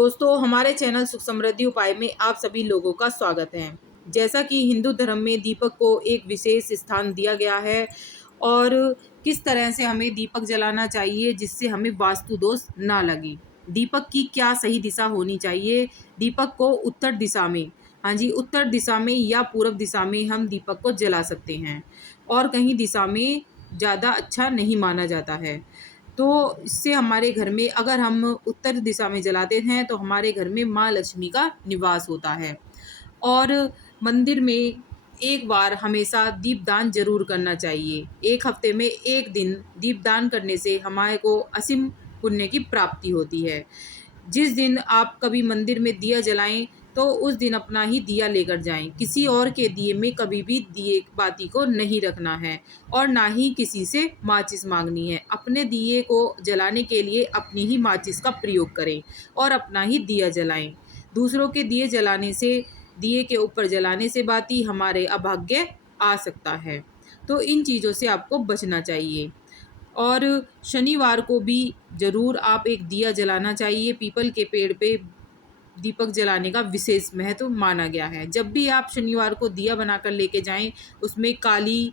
दोस्तों, हमारे चैनल सुख समृद्धि उपाय में आप सभी लोगों का स्वागत है। जैसा कि हिंदू धर्म में दीपक को एक विशेष स्थान दिया गया है और किस तरह से हमें दीपक जलाना चाहिए जिससे हमें वास्तु दोष ना लगे। दीपक की क्या सही दिशा होनी चाहिए। दीपक को उत्तर दिशा में, हाँ जी, उत्तर दिशा में या पूर्व दिशा में हम दीपक को जला सकते हैं और कहीं दिशा में ज़्यादा अच्छा नहीं माना जाता है। तो इससे हमारे घर में अगर हम उत्तर दिशा में जलाते हैं तो हमारे घर में माँ लक्ष्मी का निवास होता है। और मंदिर में एक बार हमेशा दीपदान जरूर करना चाहिए। एक हफ्ते में एक दिन दीपदान करने से हमारे को असीम पुण्य की प्राप्ति होती है। जिस दिन आप कभी मंदिर में दिया जलाएं तो उस दिन अपना ही दिया लेकर जाएं। किसी और के दिए में कभी भी दिए बाती को नहीं रखना है और ना ही किसी से माचिस मांगनी है। अपने दिए को जलाने के लिए अपनी ही माचिस का प्रयोग करें और अपना ही दिया जलाएं। दूसरों के दिए जलाने से, दिए के ऊपर जलाने से बाती हमारे अभाग्य आ सकता है। तो इन चीज़ों से आपको बचना चाहिए। और शनिवार को भी ज़रूर आप एक दिया जलाना चाहिए। पीपल के पेड़ पे दीपक जलाने का विशेष महत्व माना गया है। जब भी आप शनिवार को दिया बनाकर लेके जाएं, उसमें काली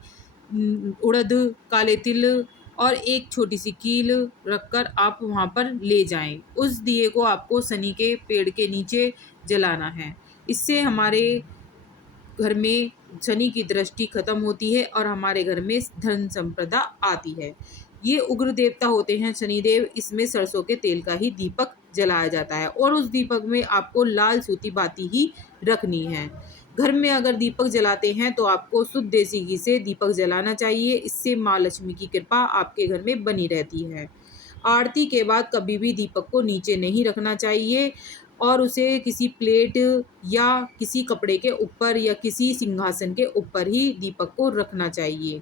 उड़द, काले तिल और एक छोटी सी कील रखकर आप वहाँ पर ले जाएं। उस दिए को आपको शनि के पेड़ के नीचे जलाना है। इससे हमारे घर में शनि की दृष्टि खत्म होती है और हमारे घर में धन संपदा आती है। ये उग्र देवता होते हैं शनिदेव। इसमें सरसों के तेल का ही दीपक जलाया जाता है और उस दीपक में आपको लाल सूती बाती ही रखनी है। घर में अगर दीपक जलाते हैं तो आपको शुद्ध देसी घी से दीपक जलाना चाहिए। इससे माँ लक्ष्मी की कृपा आपके घर में बनी रहती है। आरती के बाद कभी भी दीपक को नीचे नहीं रखना चाहिए और उसे किसी प्लेट या किसी कपड़े के ऊपर या किसी सिंहासन के ऊपर ही दीपक को रखना चाहिए,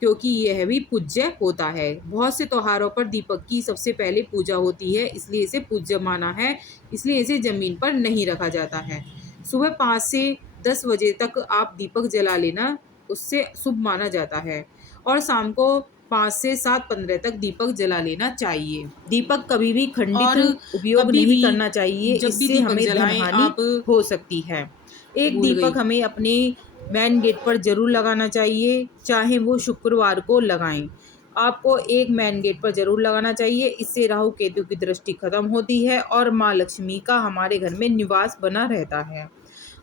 क्योंकि यह भी पूज्य होता है। बहुत से त्योहारों पर दीपक की सबसे पहले पूजा होती है, इसलिए इसे पूज्य माना है। इसलिए इसे जमीन पर नहीं रखा जाता है। सुबह 5 से 10 बजे तक आप दीपक जला लेना, उससे शुभ माना जाता है। और शाम को 5 से 7:15 तक दीपक जला लेना चाहिए। दीपक कभी भी खंडित उपयोग नहीं करना चाहिए, इससे हमें धनहानि हो सकती है। एक दीपक हमें अपने मेन गेट पर जरूर लगाना चाहिए, चाहे वो शुक्रवार को लगाएं। आपको एक मेन गेट पर जरूर लगाना चाहिए। इससे राहु केतु की दृष्टि खत्म होती है और माँ लक्ष्मी का हमारे घर में निवास बना रहता है।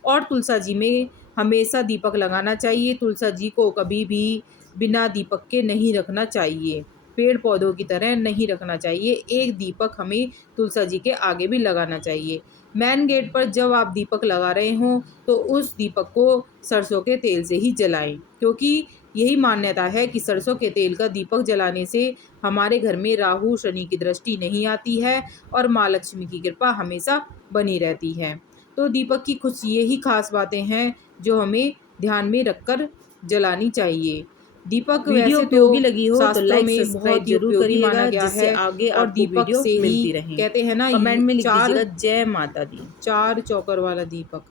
और तुलसा जी में हमेशा दीपक लगाना चाहिए। तुलसा जी को कभी भी बिना दीपक के नहीं रखना चाहिए, पेड़ पौधों की तरह नहीं रखना चाहिए। एक दीपक हमें तुलसा जी के आगे भी लगाना चाहिए। मेन गेट पर जब आप दीपक लगा रहे हों तो उस दीपक को सरसों के तेल से ही जलाएं, क्योंकि यही मान्यता है कि सरसों के तेल का दीपक जलाने से हमारे घर में राहु शनि की दृष्टि नहीं आती है और माँ लक्ष्मी की कृपा हमेशा बनी रहती है। तो दीपक की कुछ यही खास बातें हैं जो हमें ध्यान में रखकर जलानी चाहिए। दीपक वीडियो वैसे उपयोगी लगी हो तो लाइक में सब्सक्राइब बहुत जरूर उपयोगी करिएगा, माना गया जिससे है आगे और आपको दीपक वीडियो से ही मिलती रहे। कहते हैं ना, कमेंट में लिख चार दीजिएगा जय माता दी। 4 चौकर वाला दीपक।